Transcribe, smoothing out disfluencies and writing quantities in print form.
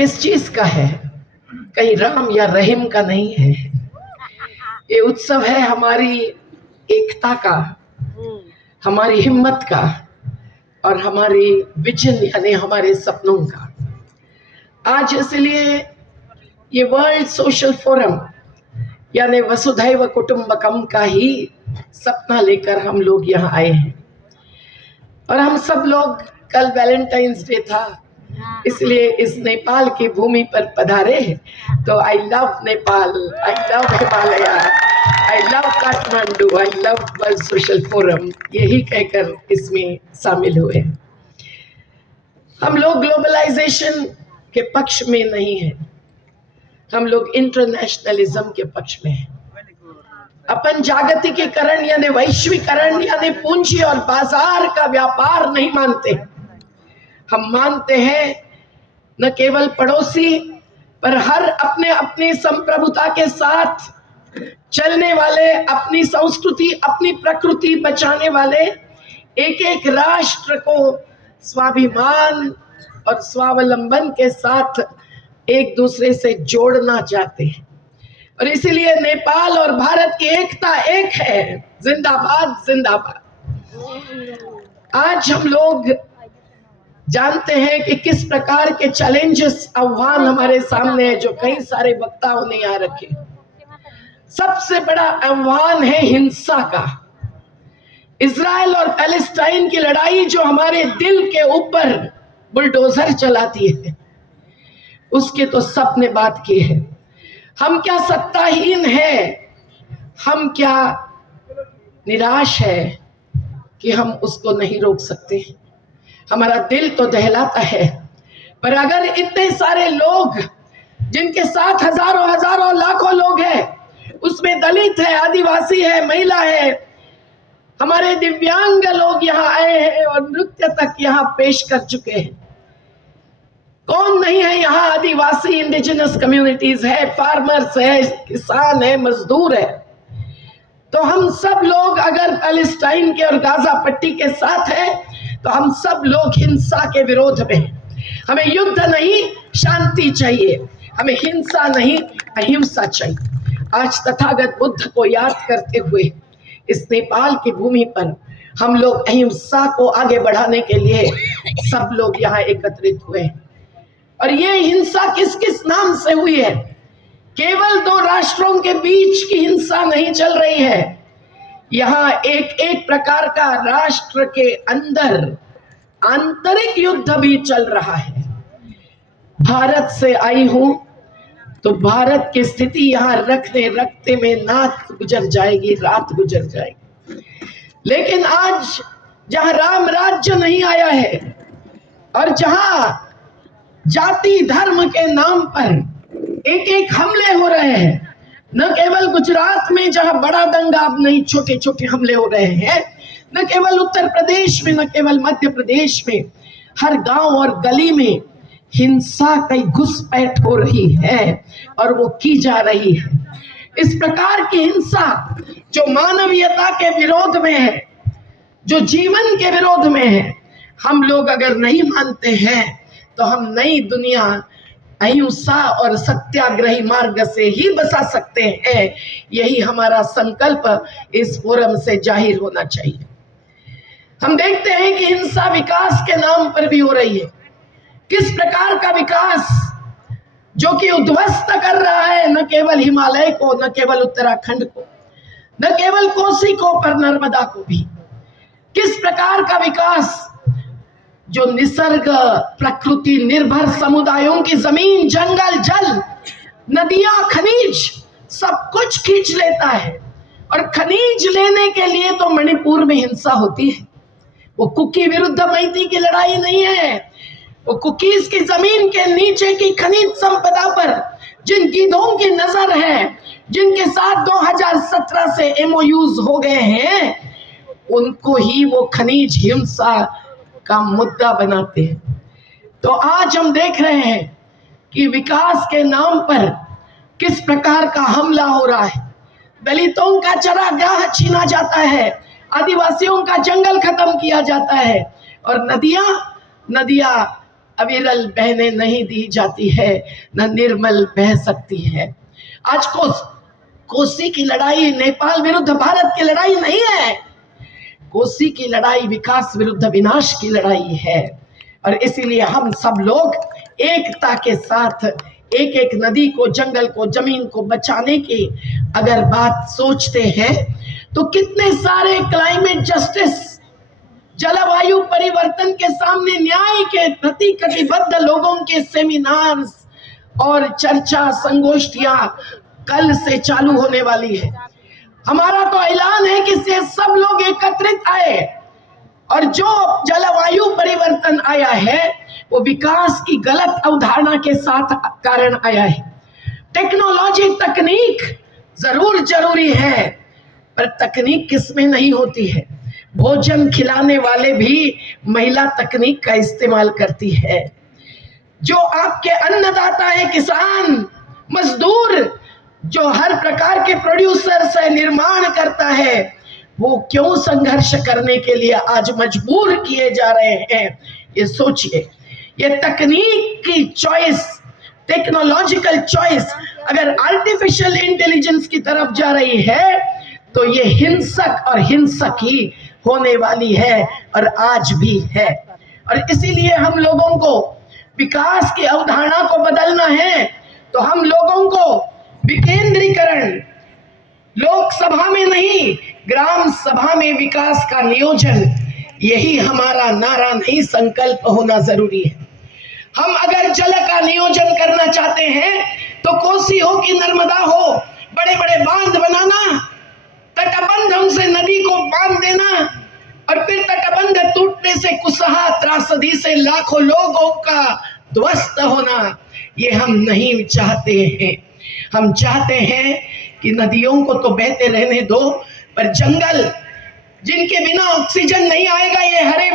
किस चीज का है? कहीं राम या रहीम का नहीं है। ये उत्सव है हमारी एकता का, हमारी हिम्मत का और हमारी विजन यानी हमारे सपनों का। आज इसलिए ये वर्ल्ड सोशल फोरम यानी वसुधैव कुटुंबकम का ही सपना लेकर हम लोग यहाँ आए हैं। और हम सब लोग, कल वैलेंटाइंस डे था, इसलिए इस नेपाल की भूमि पर पधारे। तो I love Nepal, I love Himalaya, I love Kathmandu, I love world social forum, यही कहकर इसमें शामिल हुए। हम लोग ग्लोबलाइजेशन के पक्ष में नहीं है, हम लोग इंटरनेशनलिज्म के पक्ष में हैं। अपन जागतिकीकरण यानी वैश्वीकरण यानी पूंजी और बाजार का व्यापार नहीं मानते। हम मानते हैं न केवल पड़ोसी पर हर अपने अपनी संप्रभुता के साथ चलने वाले, अपनी संस्कृति अपनी प्रकृति बचाने वाले एक एक राष्ट्र को स्वाभिमान और स्वावलंबन के साथ एक दूसरे से जोड़ना चाहते हैं। और इसीलिए नेपाल और भारत की एकता एक है। जिंदाबाद जिंदाबाद। आज हम लोग जानते हैं कि किस प्रकार के चैलेंजेस, आह्वान हमारे सामने है, जो कई सारे वक्ताओं ने यहाँ रखे। सबसे बड़ा आह्वान है हिंसा का। इजराइल और पैलेस्टाइन की लड़ाई जो हमारे दिल के ऊपर बुलडोजर चलाती है, उसके तो सबने बात की है। हम क्या सत्ताहीन है, हम क्या निराश है कि हम उसको नहीं रोक सकते। हमारा दिल तो दहलाता है, पर अगर इतने सारे लोग जिनके साथ हजारों हजारों लाखों लोग हैं, उसमें दलित है, आदिवासी है, महिला है, हमारे दिव्यांग लोग यहाँ आए हैं और नृत्य तक यहाँ पेश कर चुके हैं। कौन नहीं है यहाँ? आदिवासी, इंडिजिनस कम्युनिटीज है, फार्मर्स है, किसान है, मजदूर है। तो हम सब लोग अगर पैलेस्टाइन के और गाजा पट्टी के साथ हैं, तो हम सब लोग हिंसा के विरोध में। हमें युद्ध नहीं, शांति चाहिए। हमें हिंसा नहीं, अहिंसा चाहिए। आज तथागत बुद्ध को याद करते हुए इस नेपाल की भूमि पर हम लोग अहिंसा को आगे बढ़ाने के लिए सब लोग यहाँ एकत्रित हुए। और ये हिंसा किस किस नाम से हुई है? केवल दो राष्ट्रों के बीच की हिंसा नहीं चल रही है, यहाँ एक एक प्रकार का राष्ट्र के अंदर आंतरिक युद्ध भी चल रहा है। भारत से आई हूं तो भारत की स्थिति यहाँ रखते रखते में नात गुजर जाएगी, रात गुजर जाएगी। लेकिन आज जहां राम राज्य नहीं आया है और जहां जाति धर्म के नाम पर एक एक हमले हो रहे हैं, न केवल गुजरात में जहां बड़ा दंगा, अब नहीं, छोटे छोटे हमले हो रहे हैं, न केवल उत्तर प्रदेश में, न केवल मध्य प्रदेश में, हर गांव और गली में हिंसा की घुसपैठ हो रही है और वो की जा रही है। इस प्रकार की हिंसा जो मानवीयता के विरोध में है, जो जीवन के विरोध में है, हम लोग अगर नहीं मानते हैं तो हम नई दुनिया अहिंसा और सत्याग्रही मार्ग से ही बसा सकते हैं। यही हमारा संकल्प इस फोरम से जाहिर होना चाहिए। हम देखते हैं कि हिंसा विकास के नाम पर भी हो रही है। किस प्रकार का विकास जो कि उद्ध्वस्त कर रहा है न केवल हिमालय को, न केवल उत्तराखंड को, न केवल कोसी को, पर नर्मदा को भी। किस प्रकार का विकास जो निसर्ग प्रकृति निर्भर समुदायों की जमीन, जंगल, जल, नदियां, खनिज सब कुछ खींच लेता है। और खनिज लेने के लिए तो मणिपुर में हिंसा होती है। वो कुकी विरुद्ध मैती की लड़ाई नहीं है, वो कुकीज की जमीन के नीचे की खनिज संपदा पर जिन गीधों की नजर है, जिनके साथ 2017 से एमओयूज हो गए हैं, उनको ही वो खनिज हिंसा का मुद्दा बनाते हैं। तो आज हम देख रहे हैं कि विकास के नाम पर किस प्रकार का हमला हो रहा है। दलितों का चरागाह छीना जाता है, आदिवासियों का जंगल खत्म किया जाता है, और नदियां अविरल बहने नहीं दी जाती है, न निर्मल बह सकती है। आज कोसी की लड़ाई नेपाल विरुद्ध भारत की लड़ाई नहीं है। कोसी की लड़ाई विकास विरुद्ध विनाश की लड़ाई है। और इसीलिए हम सब लोग एकता के साथ एक एक नदी को, जंगल को, जमीन को बचाने की अगर बात सोचते हैं तो कितने सारे क्लाइमेट जस्टिस, जलवायु परिवर्तन के सामने न्याय के प्रति कटिबद्ध लोगों के सेमिनार्स और चर्चा संगोष्ठियां कल से चालू होने वाली है। हमारा तो ऐलान है कि से सब लोग एकत्रित आए, और जो जलवायु परिवर्तन आया है वो विकास की गलत अवधारणा के साथ कारण आया है। टेक्नोलॉजी, तकनीक जरूर जरूरी है, पर तकनीक किसमें नहीं होती है। भोजन खिलाने वाले भी महिला तकनीक का इस्तेमाल करती है। जो आपके अन्नदाता है, किसान, मजदूर, जो हर प्रकार के प्रोड्यूसर से निर्माण करता है, वो क्यों संघर्ष करने के लिए आज मजबूर किए जा रहे हैं, ये सोचिए। ये तकनीक की चॉइस, टेक्नोलॉजिकल चॉइस अगर आर्टिफिशियल इंटेलिजेंस की तरफ जा रही है तो ये हिंसक और हिंसक ही होने वाली है, और आज भी है। और इसीलिए हम लोगों को विकास की अवधारणा को बदलना है, तो हम लोगों को विकेंद्रीकरण, लोकसभा में नहीं, ग्राम सभा में विकास का नियोजन, यही हमारा नारा नहीं, संकल्प होना जरूरी है। हम अगर जल का नियोजन करना चाहते हैं तो कोसी हो कि नर्मदा हो, बड़े बड़े बांध बनाना, तटबंध उनसे नदी को बांध देना, और फिर तटबंध टूटने से कुसहा त्रासदी से लाखों लोगों का ध्वस्त होना, ये हम नहीं चाहते हैं। हम चाहते हैं कि नदियों को तो बहते रहने दो, पर जंगल जिनके बिना ऑक्सीजन नहीं आएगा, ये हरे